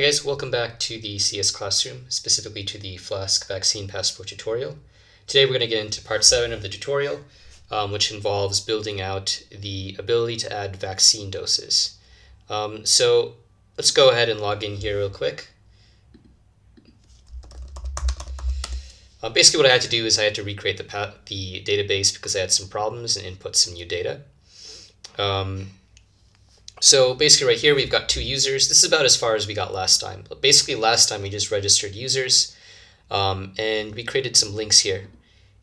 Hi guys, welcome back to the CS Classroom, specifically to the Flask Vaccine Passport tutorial. Today we're going to get into part 7 of the tutorial, which involves building out the ability to add vaccine doses. So let's go ahead and log in here real quick. Basically what I had to do is I had to recreate the database because I had some problems and input some new data. So basically right here we've got two users. This is about as far as we got last time. But basically last time we just registered users and we created some links here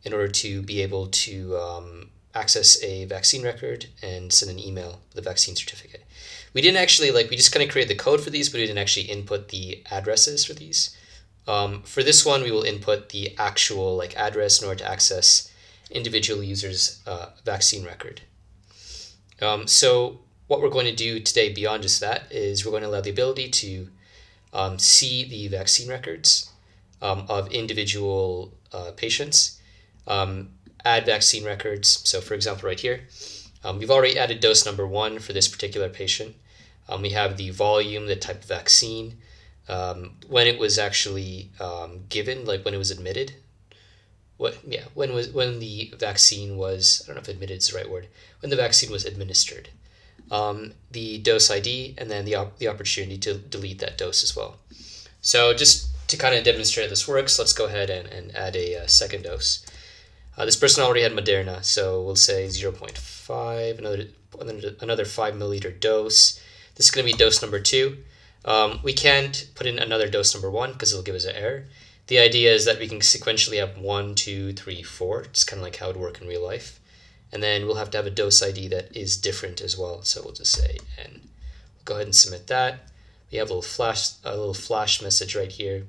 in order to be able to access a vaccine record and send an email with a vaccine certificate. We didn't actually, we just kind of created the code for these, but we didn't actually input the addresses for these. For this one, we will input the actual address in order to access individual users' vaccine record. So what we're going to do today beyond just that is we're going to allow the ability to see the vaccine records of individual patients, add vaccine records. So for example, right here, we've already added dose number 1 for this particular patient. We have the volume, the type of vaccine, when it was actually given, when it was admitted. When the vaccine was, I don't know if admitted is the right word, when the vaccine was administered. The dose ID, and then the opportunity to delete that dose as well. So just to kind of demonstrate how this works, let's go ahead and add a second dose. This person already had Moderna, so we'll say 0.5, another 5 milliliter dose. This is going to be dose number 2. We can't put in another dose number 1 because it'll give us an error. The idea is that we can sequentially have 1, 2, 3, 4, just kind of like how it would work in real life. And then we'll have to have a dose ID that is different as well. So we'll just say N. We'll go ahead and submit that. We have a little flash message right here.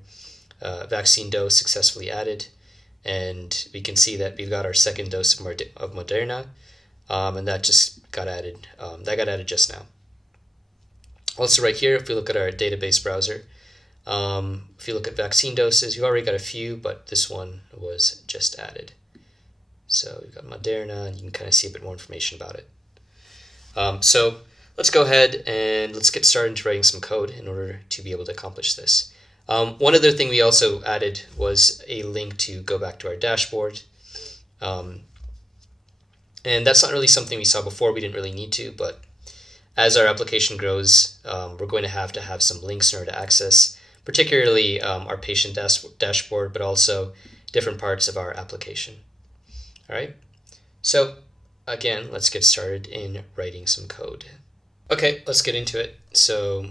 Vaccine dose successfully added. And we can see that we've got our second dose of Moderna. And that just got added. That got added just now. Also right here, if we look at our database browser, if you look at vaccine doses, we've already got a few, but this one was just added. So we've got Moderna, and you can kind of see a bit more information about it. So let's go ahead and let's get started into writing some code in order to be able to accomplish this. One other thing we also added was a link to go back to our dashboard. And that's not really something we saw before. We didn't really need to, but as our application grows, we're going to have some links in order to access, particularly our patient dashboard, but also different parts of our application. All right, so again, let's get started in writing some code. Okay, let's get into it. So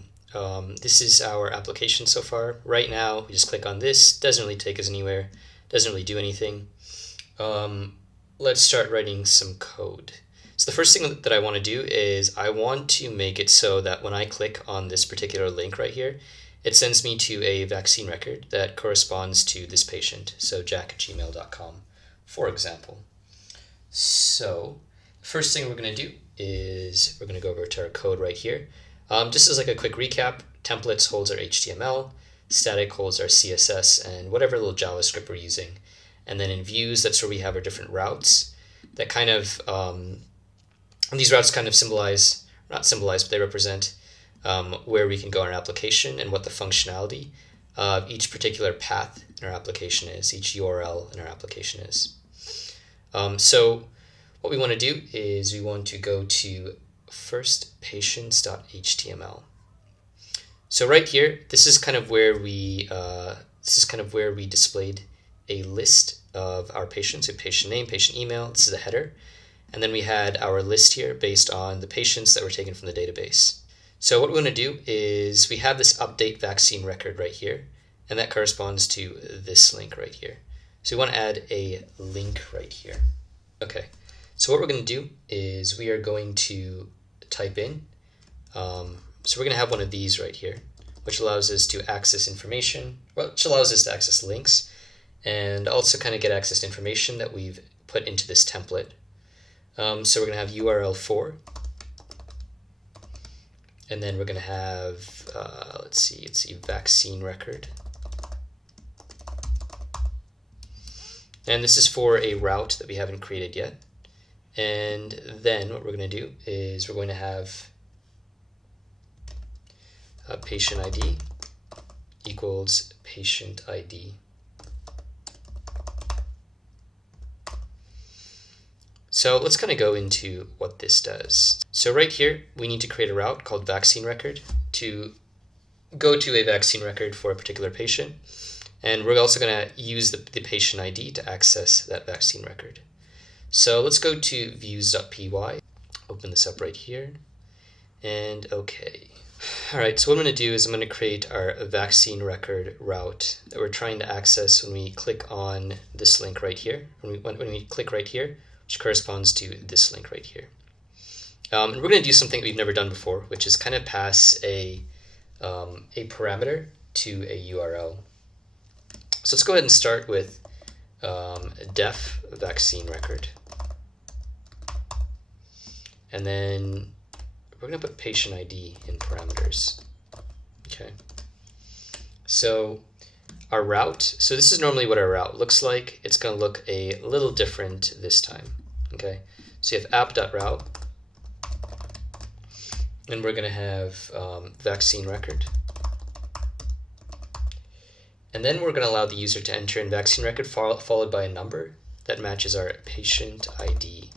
this is our application so far. Right now, we just click on this. Doesn't really take us anywhere. Doesn't really do anything. Let's start writing some code. So the first thing that I want to do is I want to make it so that when I click on this particular link right here, it sends me to a vaccine record that corresponds to this patient. So jack@gmail.com, for example. So first thing we're going to do is we're going to go over to our code right here. Just as a quick recap, templates holds our HTML, static holds our CSS, and whatever little JavaScript we're using. And then in views, that's where we have our different routes that kind of, these routes kind of not symbolize, but they represent where we can go in our application and what the functionality of each particular path in our application is, each URL in our application is. So what we want to do is we want to go to first patients.html. So right here, this is kind of where we displayed a list of our patients, so patient name, patient email. This is the header, and then we had our list here based on the patients that were taken from the database. So what we're going to do is we have this update vaccine record right here, and that corresponds to this link right here. So we want to add a link right here. Okay, so what we're going to do is we are going to type in, so we're going to have one of these right here, which allows us to access information, which allows us to access links, and also kind of get access to information that we've put into this template. So we're going to have URL4, and then we're going to have, let's see, vaccine record. And this is for a route that we haven't created yet. And then what we're going to do is we're going to have a patient ID, equals patient ID. So let's kind of go into what this does. So right here, we need to create a route called vaccine record to go to a vaccine record for a particular patient. And we're also going to use the patient ID to access that vaccine record. So let's go to views.py, open this up right here, and okay. All right, so what I'm going to do is I'm going to create our vaccine record route that we're trying to access when we click on this link right here. When we click right here, which corresponds to this link right here. And we're going to do something we've never done before, which is kind of pass a parameter to a URL. So let's go ahead and start with def vaccine record. And then we're going to put patient ID in parameters. Okay. So our route, so this is normally what our route looks like. It's going to look a little different this time. Okay. So you have app.route, and we're going to have vaccine record. And then we're going to allow the user to enter in vaccine record followed by a number that matches our patient ID.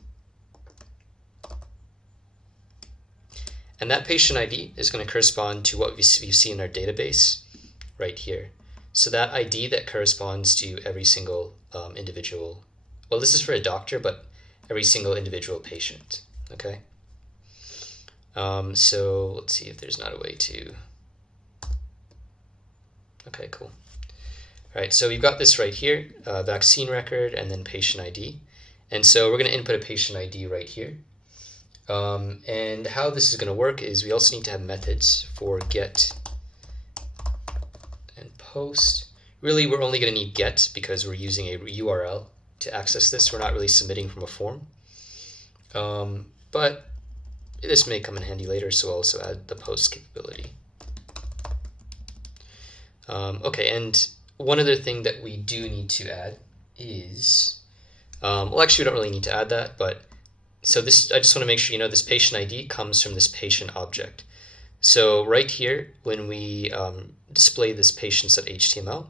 And that patient ID is going to correspond to what we see in our database right here. So that ID that corresponds to every single individual, well, this is for a doctor, but every single individual patient, okay? So let's see if there's not a way to, okay, cool. All right, so we've got this right here, vaccine record and then patient ID. And so we're going to input a patient ID right here. And how this is going to work is we also need to have methods for get and post. Really, we're only going to need get because we're using a URL to access this. We're not really submitting from a form. But this may come in handy later, so I'll also add the post capability. Okay, and one other thing that we do need to add is, well, actually, we don't really need to add that, but so this, I just want to make sure you know this patient ID comes from this patient object. So right here, when we display this patients.html,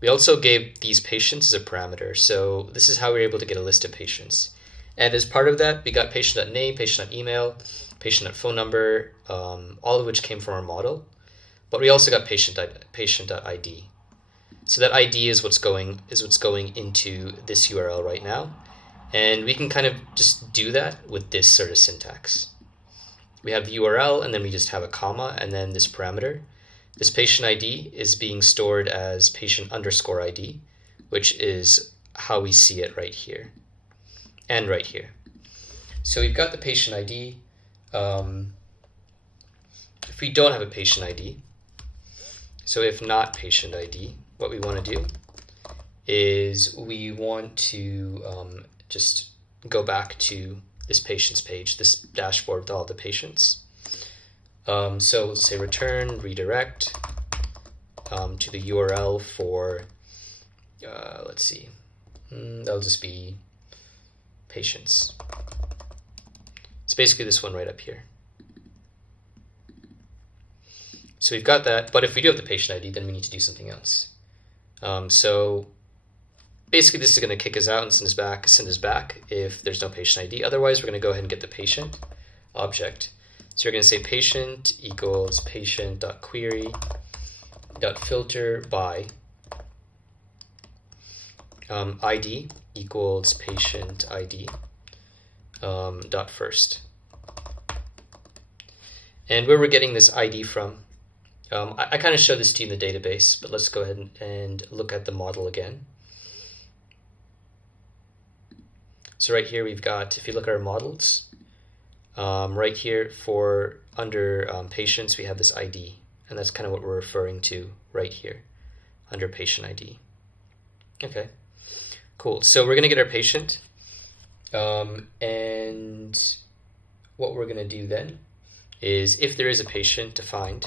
we also gave these patients as a parameter. So this is how we're able to get a list of patients. And as part of that, we got patient.name, patient.email, patient.phone number, all of which came from our model. But we also got patient.id. So that ID is what's going into this URL right now. And we can kind of just do that with this sort of syntax. We have the URL, and then we just have a comma, and then this parameter. This patient ID is being stored as patient_ID, which is how we see it right here and right here. So we've got the patient ID. If we don't have a patient ID, so if not patient ID, what we want to do is we want to just go back to this patients page, this dashboard with all the patients. So let's say return redirect to the URL for, let's see, that'll just be patients. It's basically this one right up here. So we've got that, but if we do have the patient ID, then we need to do something else. So basically this is going to kick us out and send us back if there's no patient ID. Otherwise, we're going to go ahead and get the patient object. So you're going to say patient equals patient.query.filter by ID equals patient ID dot first. And where we're getting this ID from, I kind of showed this to you in the database, but let's go ahead and look at the model again. So right here we've got, if you look at our models, right here for under patients, we have this ID, and that's kind of what we're referring to right here under patient ID. Okay, cool. So we're going to get our patient, and what we're going to do then is if there is a patient defined,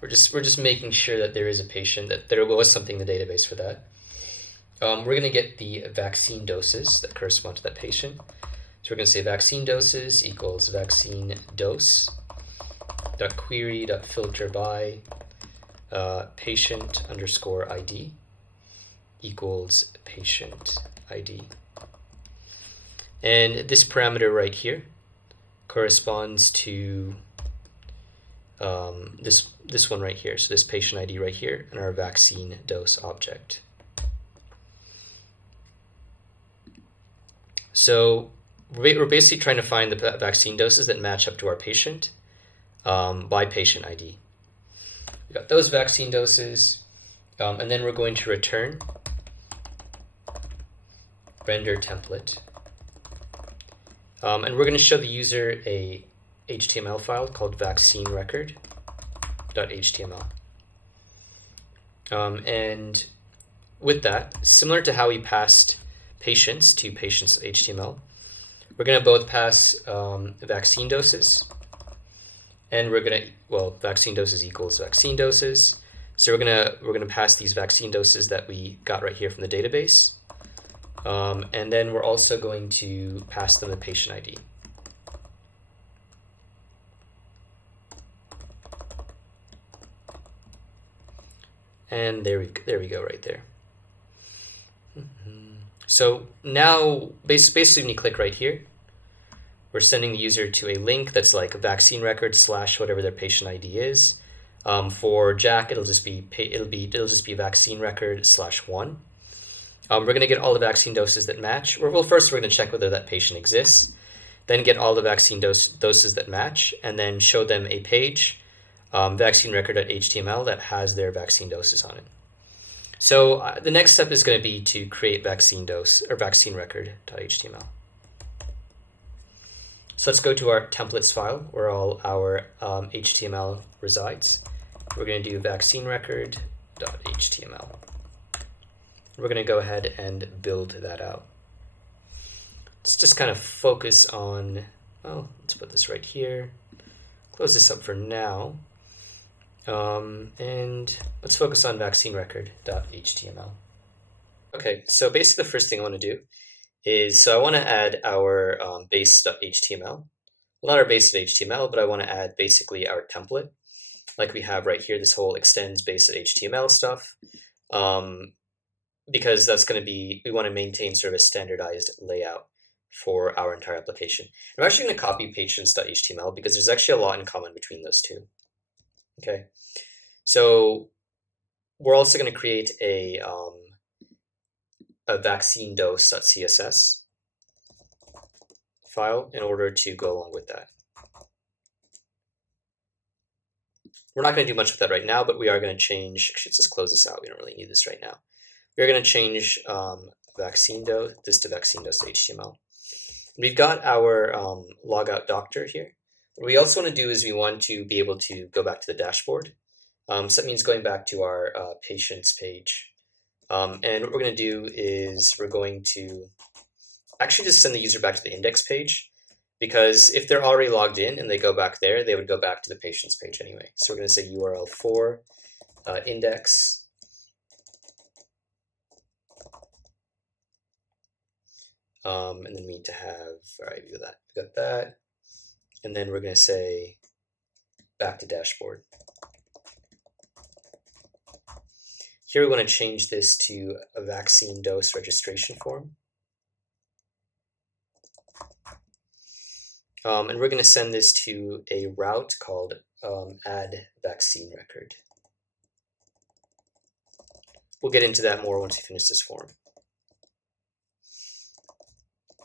we're just making sure that there is a patient, that there was something in the database for that. We're going to get the vaccine doses that correspond to that patient. So we're going to say vaccine doses equals vaccine dose dot query dot filter by patient underscore ID equals patient ID. And this parameter right here corresponds to this one right here. So this patient ID right here and our vaccine dose object. So we're basically trying to find the vaccine doses that match up to our patient by patient ID. We got those vaccine doses, and then we're going to return render template. And we're going to show the user a HTML file called vaccine record.html. And with that, similar to how we passed patients to patients.html, we're going to both pass vaccine doses, and we're going to, well, vaccine doses equals vaccine doses. So we're gonna pass these vaccine doses that we got right here from the database, and then we're also going to pass them the patient ID. And there we go right there. So now, basically when you click right here, we're sending the user to a link that's like a vaccine record / whatever their patient ID is. For Jack, it'll just be vaccine record /1. We're going to get all the vaccine doses that match. Well, first we're going to check whether that patient exists, then get all the vaccine doses that match, and then show them a page, vaccine record.html, that has their vaccine doses on it. So the next step is going to be to create vaccine dose or vaccine record.html. So let's go to our templates file where all our HTML resides. We're going to do vaccine record.html. We're going to go ahead and build that out. Let's just kind of focus on, well, let's put this right here. Close this up for now. And let's focus on vaccine record.html. Okay, so basically the first thing I want to do is, so I want to add our base.html. Well, not our base.html, but I want to add basically our template, like we have right here, this whole extends base.html stuff, because that's going to be, we want to maintain sort of a standardized layout for our entire application. I'm actually going to copy patients.html because there's actually a lot in common between those two. Okay, so we're also going to create a vaccine dose.css file in order to go along with that. We're not going to do much with that right now, but we are going to change, actually let's just close this out, we don't really need this right now. We're going to change vaccine dose, this to vaccine dose.html. We've got our logout doctor here. What we also want to do is we want to be able to go back to the dashboard. So that means going back to our patients page. And what we're going to do is we're going to actually just send the user back to the index page, because if they're already logged in and they go back there, they would go back to the patients page anyway. So we're going to say URL for index. And then we need to have, all right, we got that. And then we're going to say back to dashboard. Here we want to change this to a vaccine dose registration form. And we're going to send this to a route called add vaccine record. We'll get into that more once we finish this form.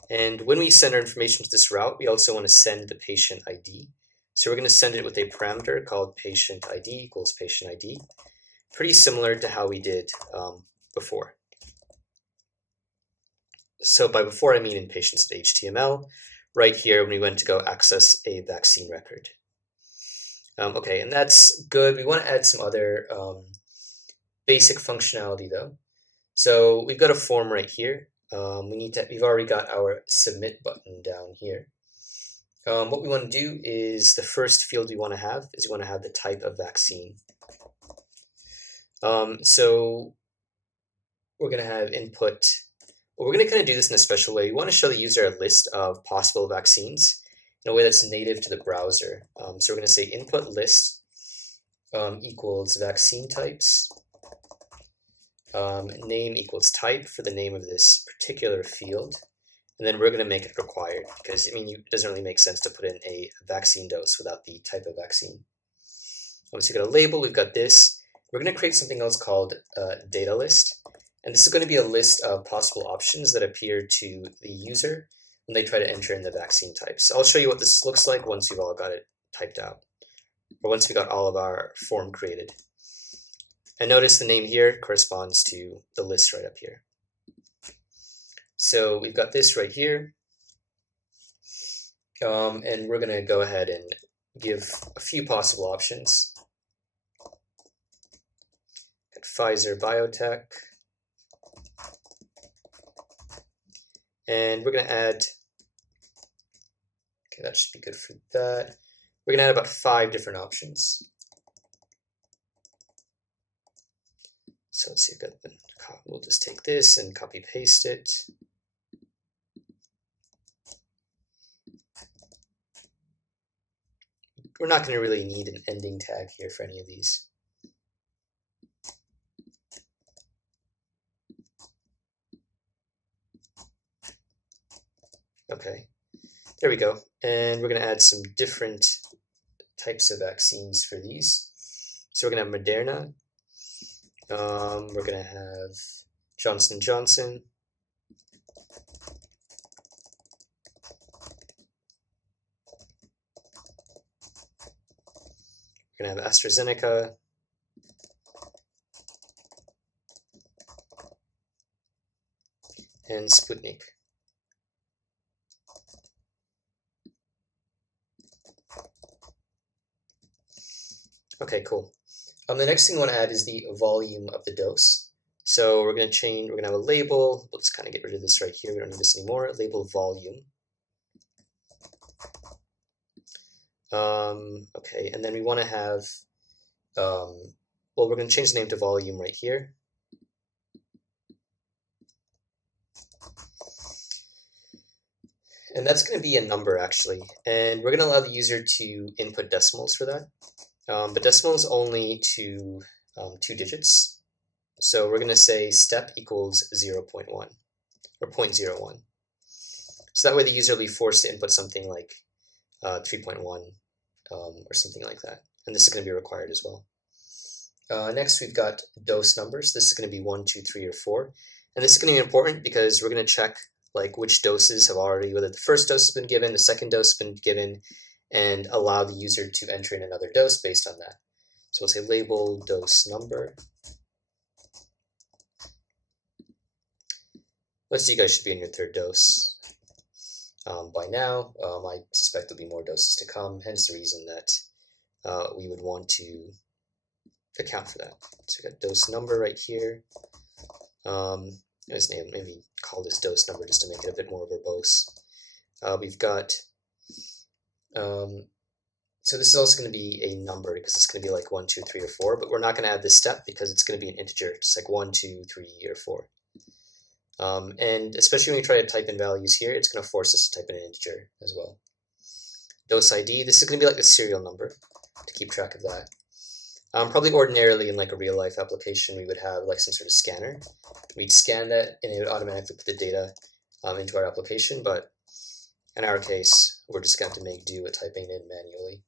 And when we send our information to this route, we also want to send the patient ID. So we're going to send it with a parameter called patient ID equals patient ID. Pretty similar to how we did before. So by before, I mean in patients.html. Right here, when we went to go access a vaccine record. Okay, and that's good. We want to add some other basic functionality though. So we've got a form right here. We've already got our submit button down here. What we want to do is the first field we want to have is we want to have the type of vaccine. So we're going to have input. Well, we're going to kind of do this in a special way. We want to show the user a list of possible vaccines in a way that's native to the browser. So we're going to say input list equals vaccine types. Name equals type for the name of this particular field. And then we're going to make it required because, I mean, it doesn't really make sense to put in a vaccine dose without the type of vaccine. Once we've got a label, we've got this. We're going to create something else called data list. And this is going to be a list of possible options that appear to the user when they try to enter in the vaccine types. I'll show you what this looks like once we've all got it typed out, or once we got all of our form created. And notice the name here corresponds to the list right up here. So we've got this right here, and we're going to go ahead and give a few possible options. Got Pfizer Biotech, and we're going to add, okay, that should be good for that. We're going to add about 5 different options. So let's see, we'll just take this and copy paste it. We're not going to really need an ending tag here for any of these. Okay, there we go. And we're going to add some different types of vaccines for these. So we're going to have Moderna. We're going to have Johnson & Johnson. We're going to have AstraZeneca. And Sputnik. Okay, cool. The next thing I want to add is the volume of the dose. So we're going to have a label. Let's kind of get rid of this right here. We don't need this anymore. Label volume. Okay, and then we want to have, well, we're going to change the name to volume right here. And that's going to be a number, actually. And we're going to allow the user to input decimals for that. But decimals only to 2 digits. So we're going to say step equals 0.1 or 0.01. So that way the user will be forced to input something like 3.1 or something like that. And this is going to be required as well. Next, we've got dose numbers. This is going to be 1, 2, 3, or 4. And this is going to be important because we're going to check like which doses have already, whether the first dose has been given, the second dose has been given, and allow the user to enter in another dose based on that. So we'll say label dose number. Most of you guys should be in your 3rd dose by now. I suspect there'll be more doses to come, hence the reason that we would want to account for that. So we've got dose number right here. Maybe call this dose number just to make it a bit more verbose. We've got, so this is also going to be a number because it's going to be like 1, 2, 3, or 4, but we're not going to add this step because it's going to be an integer, just like 1, 2, 3, or 4. And especially when you try to type in values here, it's going to force us to type in an integer as well. Dose ID, this is going to be like a serial number to keep track of that. Probably ordinarily in like a real life application, we would have like some sort of scanner. We'd scan that and it would automatically put the data into our application, but in our case, we're just going to have to make do with typing it in manually.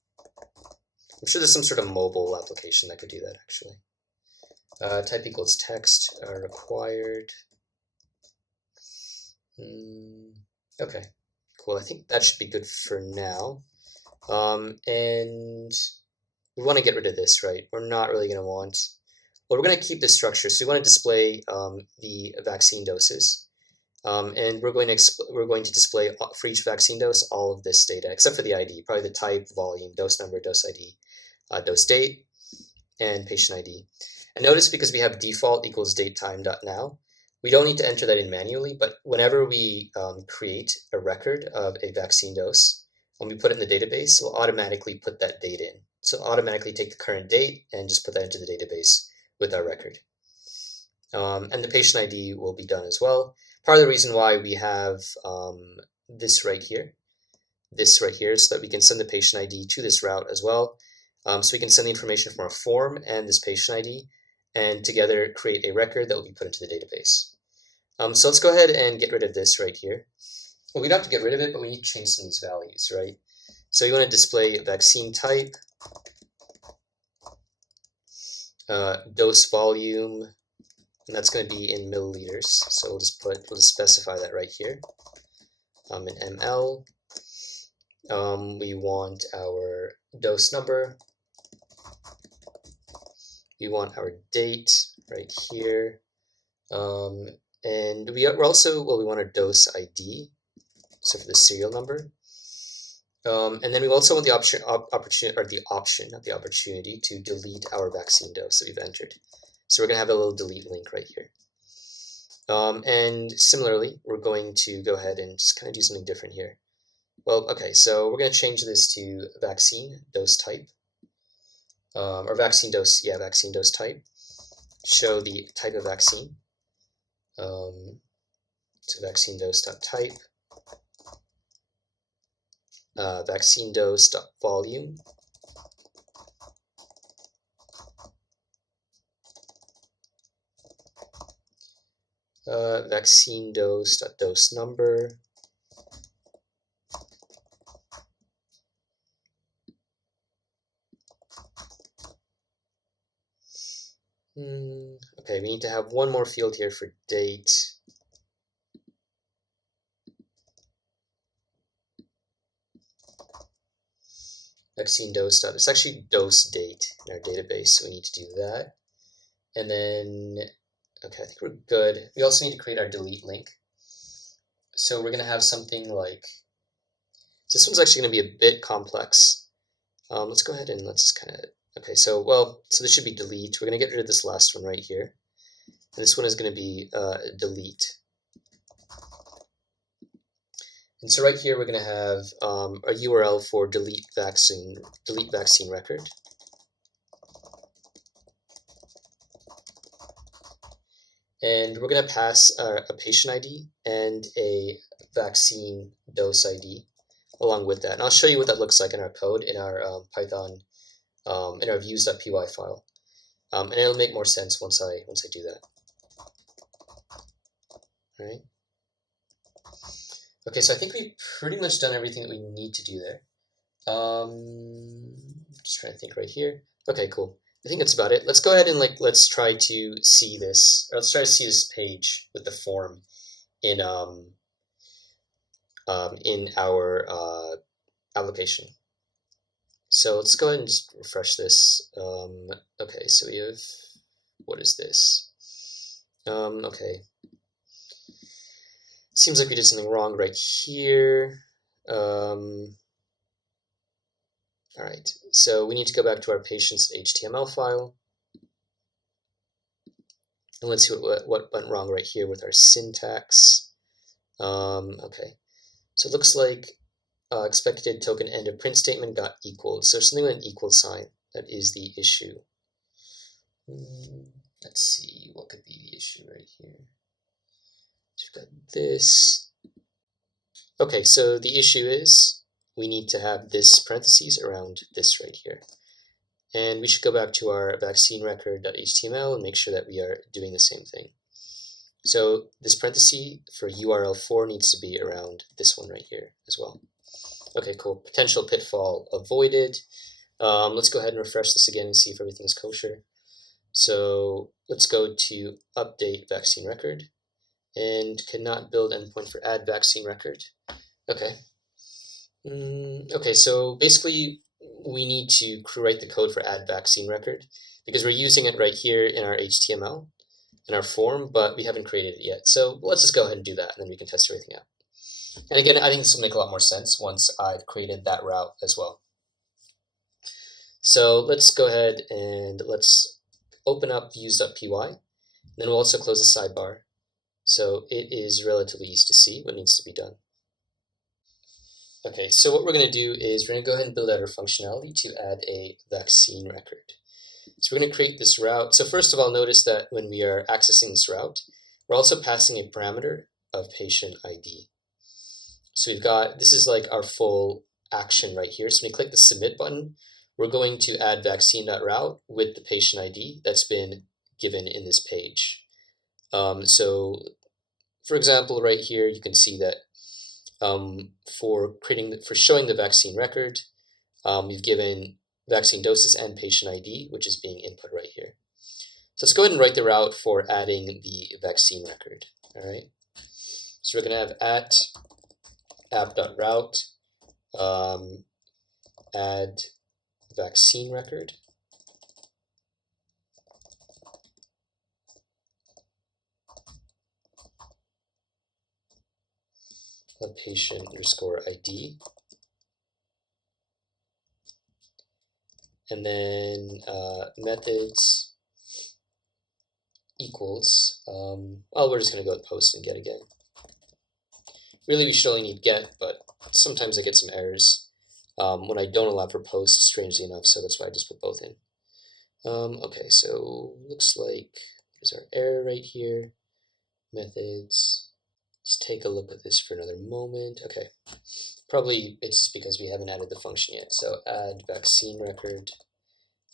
I'm sure there's some sort of mobile application that could do that actually. Type equals text required. Okay, cool. I think that should be good for now. And we want to get rid of this, right? We're not really going to want, well, we're going to keep this structure. So we want to display the vaccine doses. And we're going to display for each vaccine dose all of this data, except for the ID, probably the type, volume, dose number, dose ID, dose date, and patient ID. And notice because we have default equals date time dot now, we don't need to enter that in manually, but whenever we create a record of a vaccine dose, when we put it in the database, we'll automatically put that date in. So automatically take the current date and just put that into the database with our record. And the patient ID will be done as well. Part of the reason why we have this right here, so that we can send the patient ID to this route as well, So we can send the information from our form and this patient ID, and together create a record that will be put into the database. So let's go ahead and get rid of this right here. Well, we don't have to get rid of it, but we need to change some of these values, right? So you want to display vaccine type, dose volume, and that's going to be in milliliters. So we'll just specify that right here. In ml, we want our dose number. We want our date right here, and we're also we want our dose ID. So for the serial number. And then we also want the opportunity to delete our vaccine dose that we've entered. So we're going to have a little delete link right here. And similarly, we're going to go ahead and just kind of do something different here. Well, okay, so we're going to change this to vaccine dose type, or vaccine dose type. Show the type of vaccine. So vaccine dose.type. Vaccine dose.volume. Vaccine dose.dose number. Okay, we need to have one more field here for date. Vaccine dose. It's actually dose date in our database, so we need to do that. And then, okay, I think we're good. We also need to create our delete link. So we're going to have something like, this one's actually going to be a bit complex. Let's go ahead and let's kind of, okay, so this should be delete. We're going to get rid of this last one right here. And this one is going to be delete. And so right here we're going to have a URL for delete vaccine record. And we're going to pass a patient ID and a vaccine dose ID along with that. And I'll show you what that looks like in our code, in our Python, in our views.py file. And it'll make more sense once I do that. All right. Okay, so I think we've pretty much done everything that we need to do there. Just trying to think right here. Okay, cool. I think that's about it. Let's go ahead and let's try to see this. Or let's try to see this page with the form in our application. So let's go ahead and just refresh this. Okay, so we have, what is this? Okay. Seems like we did something wrong right here. All right, so we need to go back to our patient's HTML file. And let's see what went wrong right here with our syntax. Okay, so it looks like expected token end of print statement got equaled. So something with an equal sign, that is the issue. Let's see, what could be the issue right here? So we've got this. Okay, so the issue is we need to have this parentheses around this right here. And we should go back to our vaccine record.html and make sure that we are doing the same thing. So this parenthesis for URL4 needs to be around this one right here as well. Okay, cool. Potential pitfall avoided. Let's go ahead and refresh this again and see if everything's kosher. So let's go to update vaccine record and cannot build endpoint for add vaccine record. Okay. Okay, so basically we need to write the code for add vaccine record because we're using it right here in our HTML, in our form, but we haven't created it yet. So let's just go ahead and do that, and then we can test everything out. And again, I think this will make a lot more sense once I've created that route as well. So let's go ahead and let's open up views.py, and then we'll also close the sidebar. So it is relatively easy to see what needs to be done. Okay, so what we're going to do is we're going to go ahead and build out our functionality to add a vaccine record. So we're going to create this route. So first of all, notice that when we are accessing this route, we're also passing a parameter of patient ID. So we've got, this is like our full action right here. So when we click the submit button, we're going to add vaccine.route with the patient ID that's been given in this page. So, for example, right here, you can see that for showing the vaccine record, we've given vaccine doses and patient ID, which is being input right here. So let's go ahead and write the route for adding the vaccine record. All right. So we're going to have app.route add vaccine record. Patient underscore ID. And then methods equals, well, we're just going to go with post and get again. Really, we should only need get, but sometimes I get some errors when I don't allow for post, strangely enough, so that's why I just put both in. Okay, so looks like there's our error right here. Methods. Just take a look at this for another moment. Okay, probably it's just because we haven't added the function yet. So add vaccine record,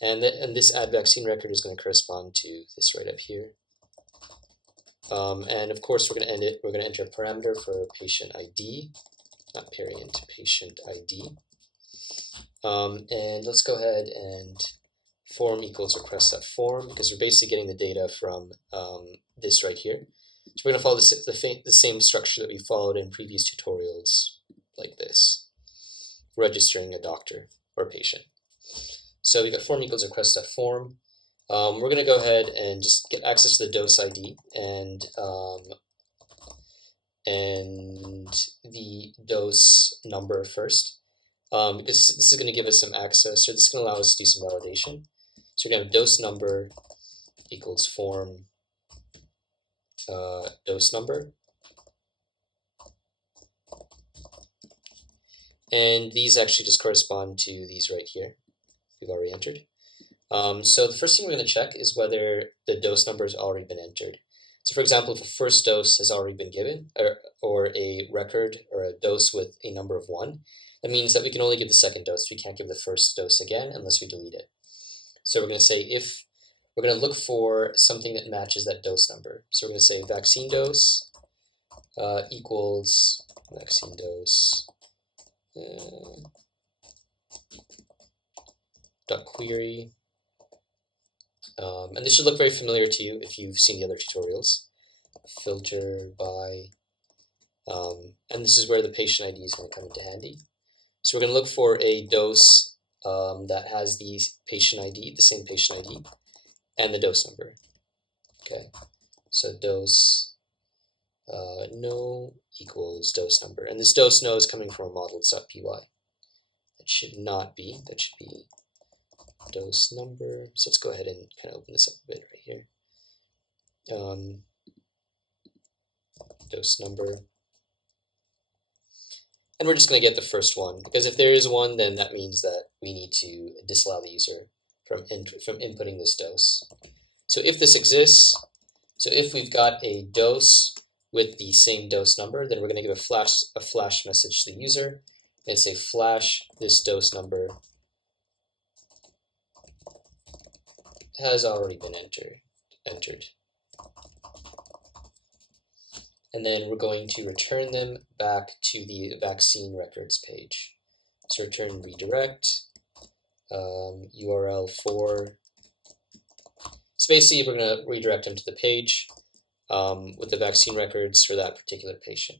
and this add vaccine record is going to correspond to this right up here. And of course, we're going to end it. We're going to enter a parameter for patient ID, not parent, patient ID. And let's go ahead and form equals request.form, because we're basically getting the data from this right here. So we're going to follow the same structure that we followed in previous tutorials, like this, registering a doctor or patient. So we've got form equals request.form. We're going to go ahead and just get access to the dose ID and the dose number first, because this is going to give us some access, or this is going to allow us to do some validation. So we're going to have dose number equals form dose number, and these actually just correspond to these right here we've already entered. So the first thing we're going to check is whether the dose number has already been entered. So for example, if a first dose has already been given, or a record or a dose with a number of 1, that means that we can only give the second dose. We can't give the first dose again unless we delete it. So we're going to say if we're going to look for something that matches that dose number. So we're going to say vaccine dose equals vaccine dose dot query. And this should look very familiar to you if you've seen the other tutorials. Filter by, and this is where the patient ID is going to come into handy. So we're going to look for a dose that has the patient ID, the same patient ID, and the dose number. Okay, so dose no equals dose number, and this dose no is coming from a models.py. That should not be. That should be dose number. So let's go ahead and kind of open this up a bit right here. Dose number, and we're just going to get the first one, because if there is one, then that means that we need to disallow the user from inputting this dose. So if this exists, so if we've got a dose with the same dose number, then we're going to give a flash message to the user and say flash this dose number has already been entered. And then we're going to return them back to the vaccine records page. So return redirect, URL for, so basically we're going to redirect them to the page with the vaccine records for that particular patient.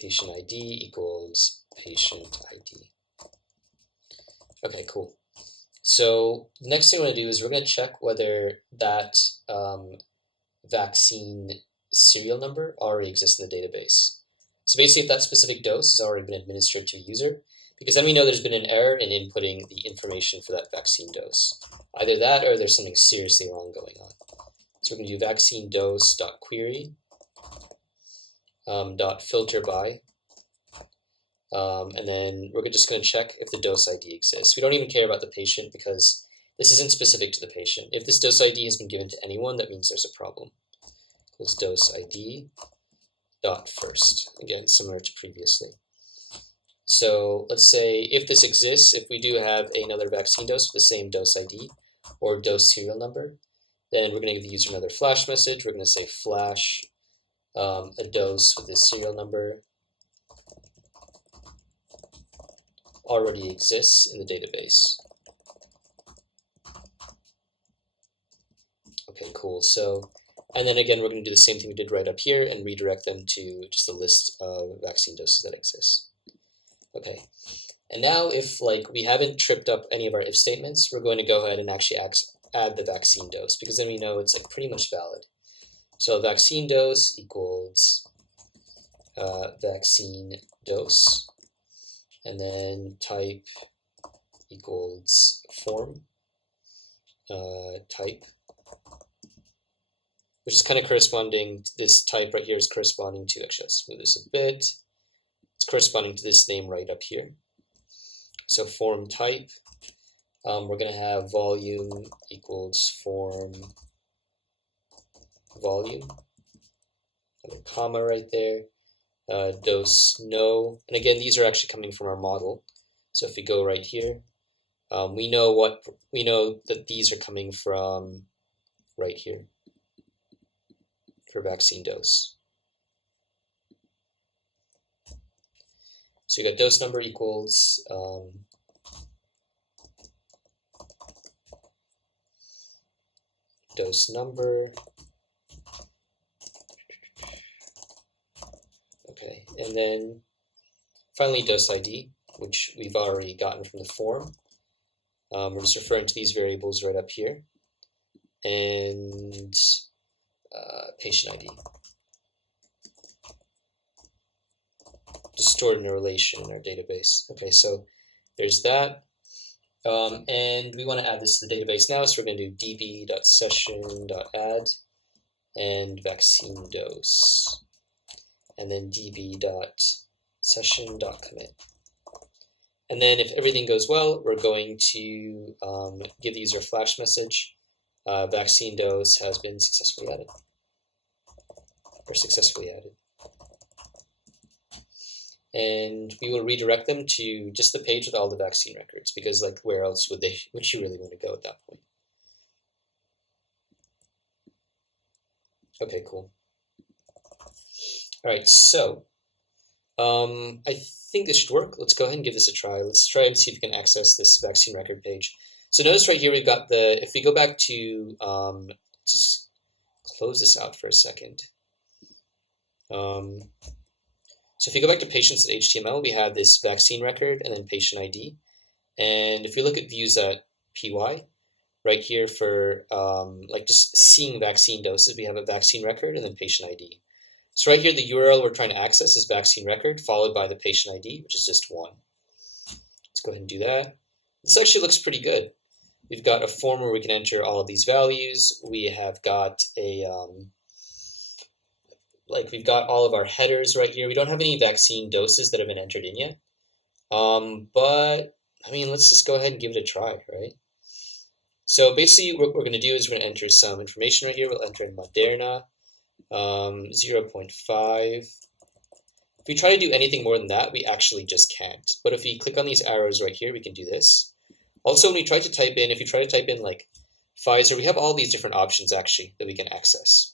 Patient ID equals patient ID. Okay, cool. So the next thing we're going to do is we're going to check whether that vaccine serial number already exists in the database. So basically, if that specific dose has already been administered to a user, because then we know there's been an error in inputting the information for that vaccine dose. Either that or there's something seriously wrong going on. So we're going to do vaccine dose.query .filter by, and then we're just going to check if the dose ID exists. We don't even care about the patient because this isn't specific to the patient. If this dose ID has been given to anyone, that means there's a problem. Equals dose ID dot first. Again, similar to previously. So let's say if this exists, if we do have another vaccine dose with the same dose ID or dose serial number, then we're going to give the user another flash message. We're going to say flash a dose with this serial number already exists in the database. Okay, cool. So, and then again, we're going to do the same thing we did right up here and redirect them to just a list of vaccine doses that exist. Okay, and now if like we haven't tripped up any of our if statements, we're going to go ahead and actually add the vaccine dose, because then we know it's like pretty much valid. So vaccine dose equals vaccine dose, and then type equals form type, which is kind of corresponding to this type right here is corresponding to, actually let's move this a bit, it's corresponding to this name right up here. So form type, we're going to have volume equals form volume, another comma right there, dose no, and again these are actually coming from our model. So if we go right here, we know that these are coming from right here for vaccine dose. So you got dose number equals dose number. Okay, and then finally dose ID, which we've already gotten from the form. We're just referring to these variables right up here, and patient ID, just stored in a relation in our database. Okay, so there's that. And we want to add this to the database now, so we're going to do db.session.add and vaccine dose, and then db.session.commit. And then if everything goes well, we're going to give the user a flash message. Vaccine dose has been successfully added, or successfully added. And we will redirect them to just the page with all the vaccine records, because like where else would you really want to go at that point? Okay, cool. All right, so I think this should work. Let's go ahead and give this a try. Let's try and see if we can access this vaccine record page. So notice right here we've got the, if we go back to, just close this out for a second. So if you go back to patients.html, we have this vaccine record and then patient ID. And if we look at views.py, right here for like just seeing vaccine doses, we have a vaccine record and then patient ID. So right here, the URL we're trying to access is vaccine record, followed by the patient ID, which is just 1. Let's go ahead and do that. This actually looks pretty good. We've got a form where we can enter all of these values. We have got a we've got all of our headers right here. We don't have any vaccine doses that have been entered in yet. But, I mean, let's just go ahead and give it a try, right? So basically what we're going to do is we're going to enter some information right here. We'll enter in Moderna, 0.5. If we try to do anything more than that, we actually just can't. But if we click on these arrows right here, we can do this. Also, when we try to type in, if you try to type in like Pfizer, we have all these different options actually that we can access.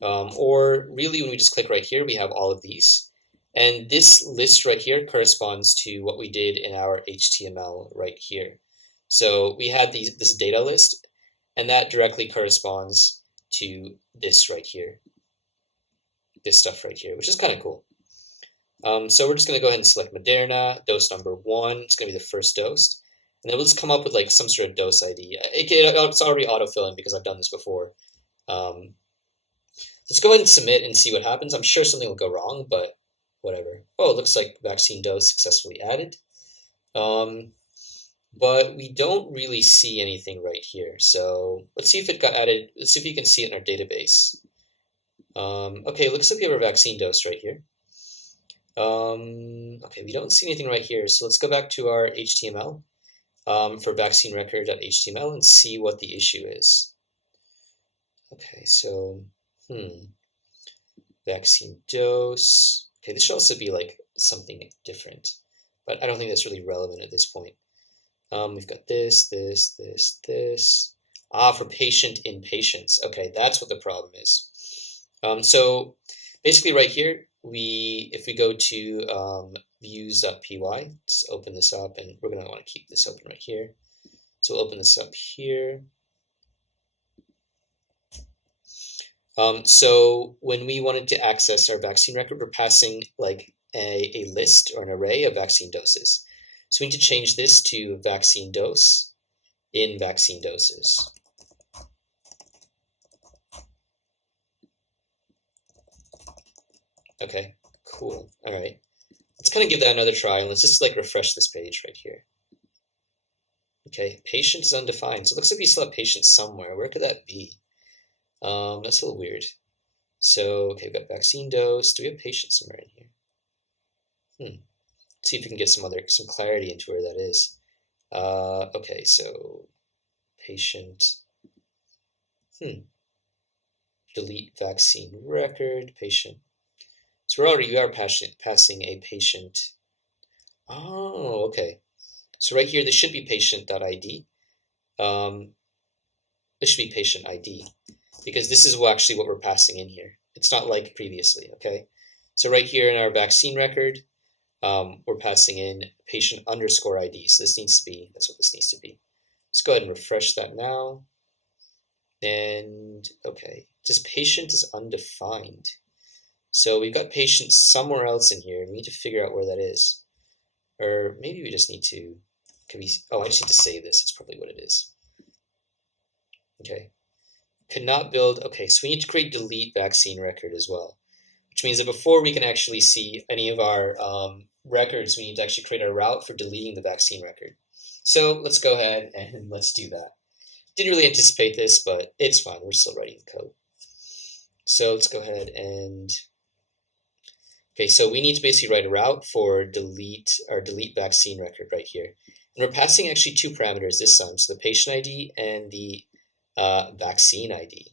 Or really, when we just click right here, we have all of these. And this list right here corresponds to what we did in our HTML right here. So we had this data list, and that directly corresponds to this right here. This stuff right here, which is kind of cool. So we're just going to go ahead and select Moderna, dose number 1. It's going to be the first dose. And then we'll just come up with like some sort of dose ID. It's already autofilling because I've done this before. Let's go ahead and submit and see what happens. I'm sure something will go wrong, but whatever. Oh, it looks like vaccine dose successfully added. But we don't really see anything right here. So let's see if it got added. Let's see if you can see it in our database. Okay, looks like we have our vaccine dose right here. Okay, we don't see anything right here. So let's go back to our HTML for vaccine record.html and see what the issue is. Okay, so, vaccine dose. Okay, this should also be like something different, but I don't think that's really relevant at this point. We've got this. Ah, for patient in patients. Okay, that's what the problem is. So basically right here, if we go to views.py, let's open this up, and we're going to want to keep this open right here. So we'll open this up here. So when we wanted to access our vaccine record, we're passing like a list or an array of vaccine doses. So we need to change this to vaccine dose in vaccine doses. Okay, cool. All right. Let's kind of give that another try, and let's just like refresh this page right here. Okay, patient is undefined. So it looks like we still have patient somewhere. Where could that be? That's a little weird. So, okay, we've got vaccine dose. Do we have patient somewhere in here? Let's see if we can get some clarity into where that is. Okay, so patient. Delete vaccine record, patient. So we are passing a patient. Oh, okay. So right here, this should be patient.id. This should be patient ID because this is actually what we're passing in here. It's not like previously, okay? So right here in our vaccine record, we're passing in patient underscore ID. So that's what this needs to be. Let's go ahead and refresh that now. And okay, just patient is undefined. So we've got patient somewhere else in here, and we need to figure out where that is. Or maybe we just need to, oh, I just need to save this. It's probably what it is. Okay. Cannot build, okay, so we need to create delete vaccine record as well, which means that before we can actually see any of our records, we need to actually create a route for deleting the vaccine record. So let's go ahead and let's do that. Didn't really anticipate this, but it's fine. We're still writing the code. So let's go ahead and, okay, so we need to basically write a route for delete vaccine record right here. And we're passing actually two parameters this time, so the patient ID and the vaccine ID.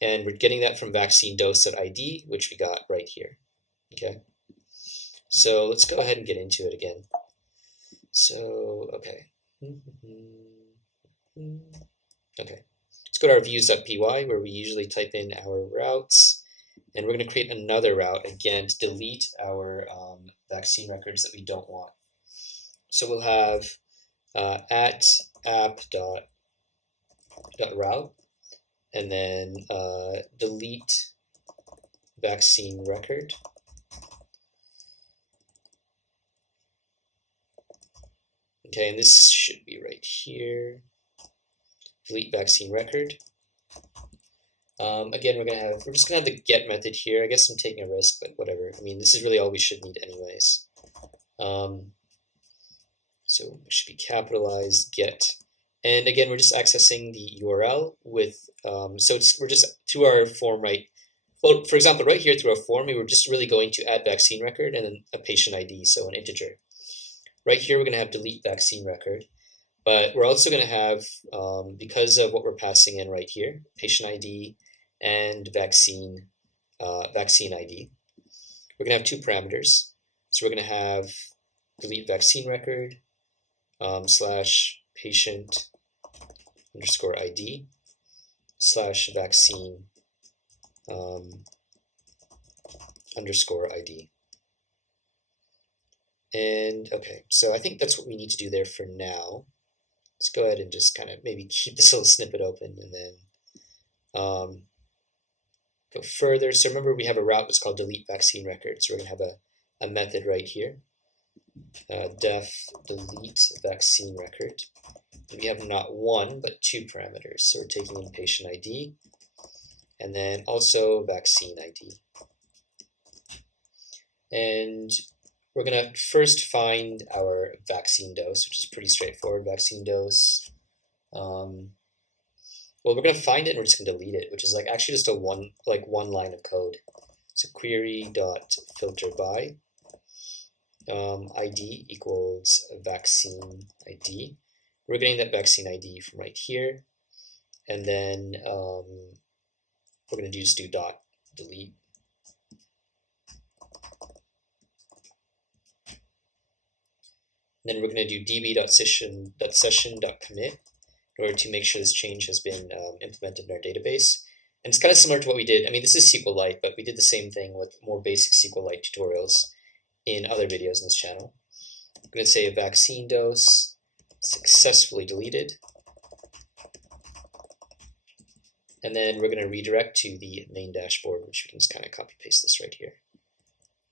And we're getting that from vaccine dose.id, which we got right here. Okay. So let's go ahead and get into it again. So, okay. Okay. Let's go to our views.py where we usually type in our routes. And we're going to create another route again to delete our vaccine records that we don't want. So we'll have at app.route and then delete vaccine record. Okay, and this should be right here. Delete vaccine record. Again, we're just gonna have the get method here. I guess I'm taking a risk, but whatever. I mean, this is really all we should need anyways. So it should be capitalized get. And again, we're just accessing the URL with, we're just through our form, right? Well, for example, right here through our form, we were just really going to add vaccine record and then a patient ID, so an integer. Right here, we're going to have delete vaccine record, but we're also going to have, because of what we're passing in right here, patient ID and vaccine ID, we're going to have two parameters. So we're going to have delete vaccine record slash patient underscore ID slash vaccine underscore ID. And okay, so I think that's what we need to do there for now. Let's go ahead and just kind of maybe keep this little snippet open and then go further. So remember we have a route that's called delete vaccine record. So we're going to have a method right here, def delete vaccine record. And we have not one, but two parameters. So we're taking in patient ID and then also vaccine ID. And we're going to first find our vaccine dose, which is pretty straightforward. Vaccine dose. Well, we're going to find it and we're just going to delete it, which is like actually just one line of code. So query.filter by ID equals vaccine ID. We're getting that vaccine ID from right here. And then we're going to just do dot delete then we're going to do db.session.commit in order to make sure this change has been implemented in our database. And it's kind of similar to what we did. I mean, this is SQLite, but we did the same thing with more basic SQLite tutorials in other videos in this channel. I'm going to say a vaccine dose successfully deleted. And then we're going to redirect to the main dashboard, which we can just kind of copy paste this right here.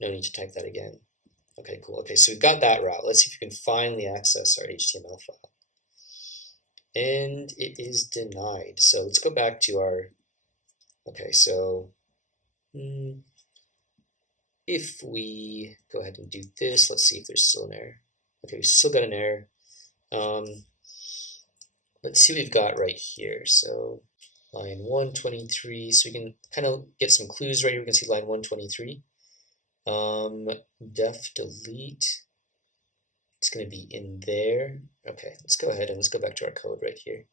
No need to type that again. Okay, cool. Okay, so we've got that route. Let's see if we can finally access our HTML file. And it is denied. So let's go back to our, okay, so if we go ahead and do this, let's see if there's still an error. Okay, we still got an error. Let's see what we've got right here. So line 123, so we can kind of get some clues right here. We can see line 123. Def delete. It's going to be in there. Okay, let's go ahead and let's go back to our code right here.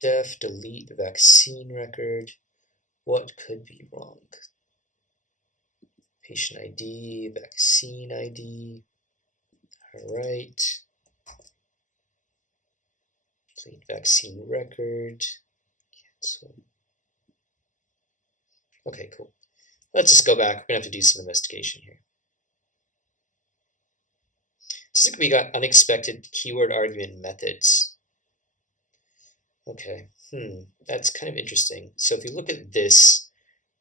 Def delete vaccine record. What could be wrong? Patient ID, vaccine ID. All right. Delete vaccine record. Cancel. Okay, cool. Let's just go back. We're going to have to do some investigation here. Just like we got unexpected keyword argument methods. Okay, that's kind of interesting. So if you look at this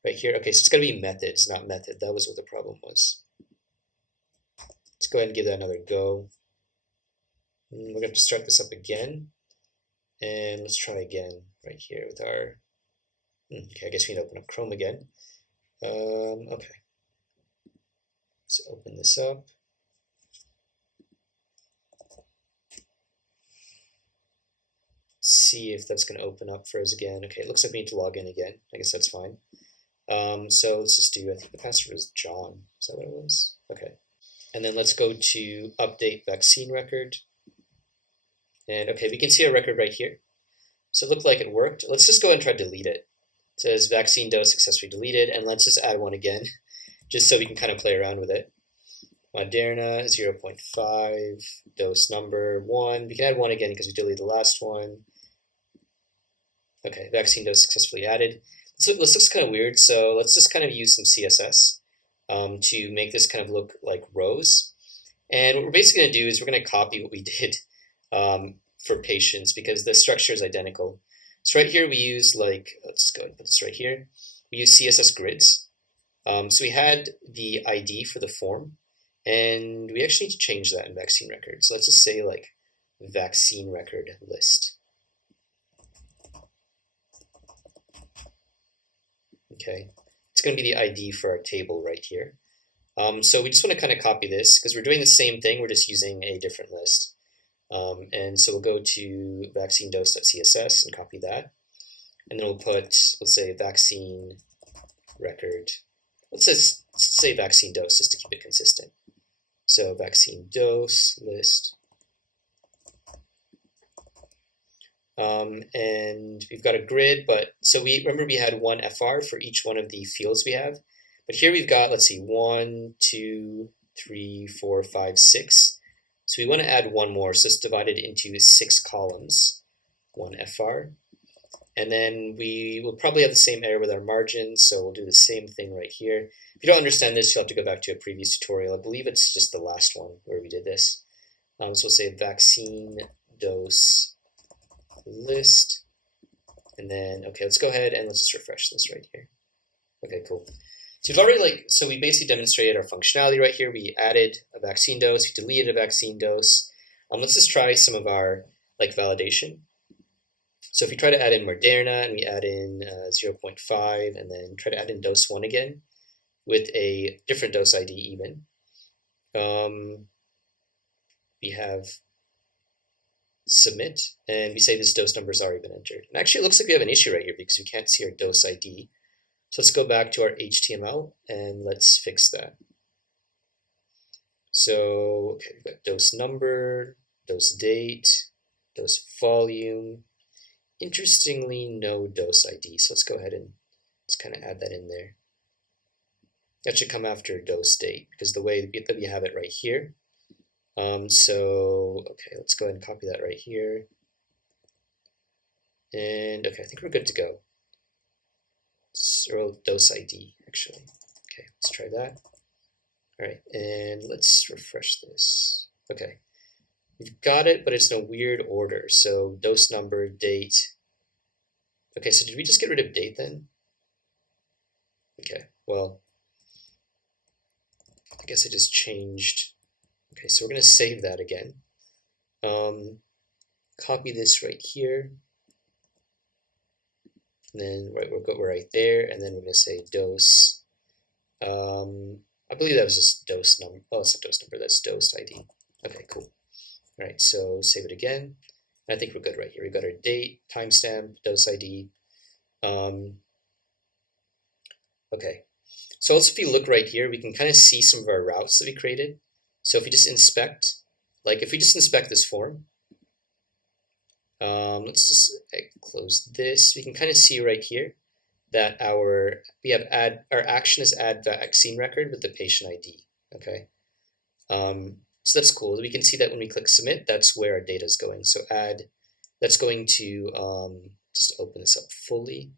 right here, okay, so it's got to be methods, not method. That was what the problem was. Let's go ahead and give that another go. We're going to have to start this up again. And let's try again right here with our, okay, I guess we need to open up Chrome again. Okay, let's open this up. See if that's going to open up for us again. Okay, it looks like we need to log in again. I guess that's fine. So let's just do, I think the password was John. Is that what it was? Okay. And then let's go to update vaccine record. And okay, we can see our record right here. So it looked like it worked. Let's just go ahead and try to delete it. It says vaccine dose successfully deleted. And let's just add one again, just so we can kind of play around with it. Moderna 0.5, dose number 1. We can add 1 again because we deleted the last one. Okay, vaccine dose successfully added. So this looks kind of weird, so let's just kind of use some CSS to make this kind of look like rows. And what we're basically going to do is we're going to copy what we did for patients because the structure is identical. So right here we use let's go and put this right here. We use CSS grids. So we had the ID for the form, and we actually need to change that in vaccine record. So let's just say like vaccine record list. Okay, it's going to be the ID for our table right here. So we just want to kind of copy this because we're doing the same thing, we're just using a different list. And so we'll go to vaccinedose.css and copy that. And then we'll put, let's say, vaccine record. Let's just say vaccine dose just to keep it consistent. So vaccine dose list. And we've got a grid, but so remember we had one FR for each one of the fields we have. But here we've got, let's see, 1, 2, 3, 4, 5, 6. So we want to add one more, so it's divided into 6 columns, one FR. And then we will probably have the same error with our margins, so we'll do the same thing right here. If you don't understand this, you'll have to go back to a previous tutorial. I believe it's just the last one where we did this. So we'll say vaccine dose list, and then, okay, let's go ahead and let's just refresh this right here. Okay, cool. So we've already so we basically demonstrated our functionality right here. We added a vaccine dose, we deleted a vaccine dose. Let's just try some of our validation. So if we try to add in Moderna and we add in 0.5 and then try to add in dose 1 again with a different dose ID even, we have submit, and we say this dose number has already been entered. And actually it looks like we have an issue right here because we can't see our dose ID. So let's go back to our HTML and let's fix that. So, okay, we've got dose number, dose date, dose volume. Interestingly, no dose ID. So let's go ahead and let's kind of add that in there. That should come after dose date because the way that we have it right here, Okay, let's go ahead and copy that right here. And okay, I think we're good to go. Or dose ID, actually. Okay, let's try that. All right, and let's refresh this. Okay, we've got it, but it's in a weird order. So dose number, date. Okay, so did we just get rid of date then? Okay, well, I guess I just changed. Okay, so we're going to save that again. Copy this right here. And then we'll go right there, and then we're going to say dose. I believe that was just dose number. Oh, it's not dose number, that's dose ID. Okay, cool. All right, so save it again. I think we're good right here. We've got our date, timestamp, dose ID. Okay, so also if you look right here, we can kind of see some of our routes that we created. So if we just inspect, like if we just inspect this form, let's just close this. We can kind of see right here that our action is add vaccine record with the patient ID. Okay, so that's cool. We can see that when we click submit, that's where our data is going. So that's going to just open this up fully.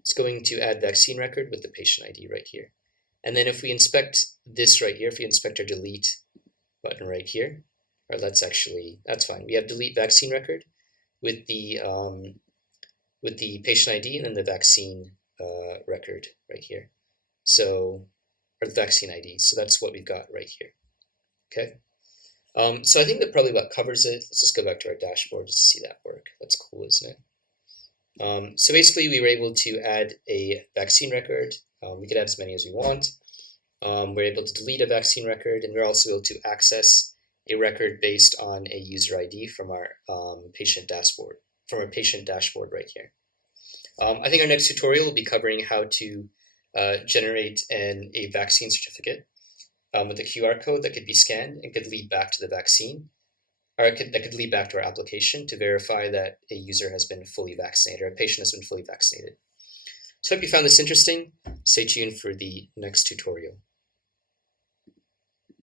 It's going to add vaccine record with the patient ID right here. And then if we inspect this right here, if we inspect our delete button right here, or that's fine. We have delete vaccine record with the patient ID and then the vaccine record right here. So, or the vaccine ID. So that's what we've got right here. Okay. So I think that probably about covers it. Let's just go back to our dashboard just to see that work. That's cool, isn't it? So basically, we were able to add a vaccine record. We could add as many as we want. We're able to delete a vaccine record, and we're also able to access a record based on a user ID from our patient dashboard, right here. I think our next tutorial will be covering how to generate a vaccine certificate with a QR code that could be scanned and could lead back to the vaccine, or that could lead back to our application to verify that a user has been fully vaccinated or a patient has been fully vaccinated. So I hope you found this interesting. Stay tuned for the next tutorial.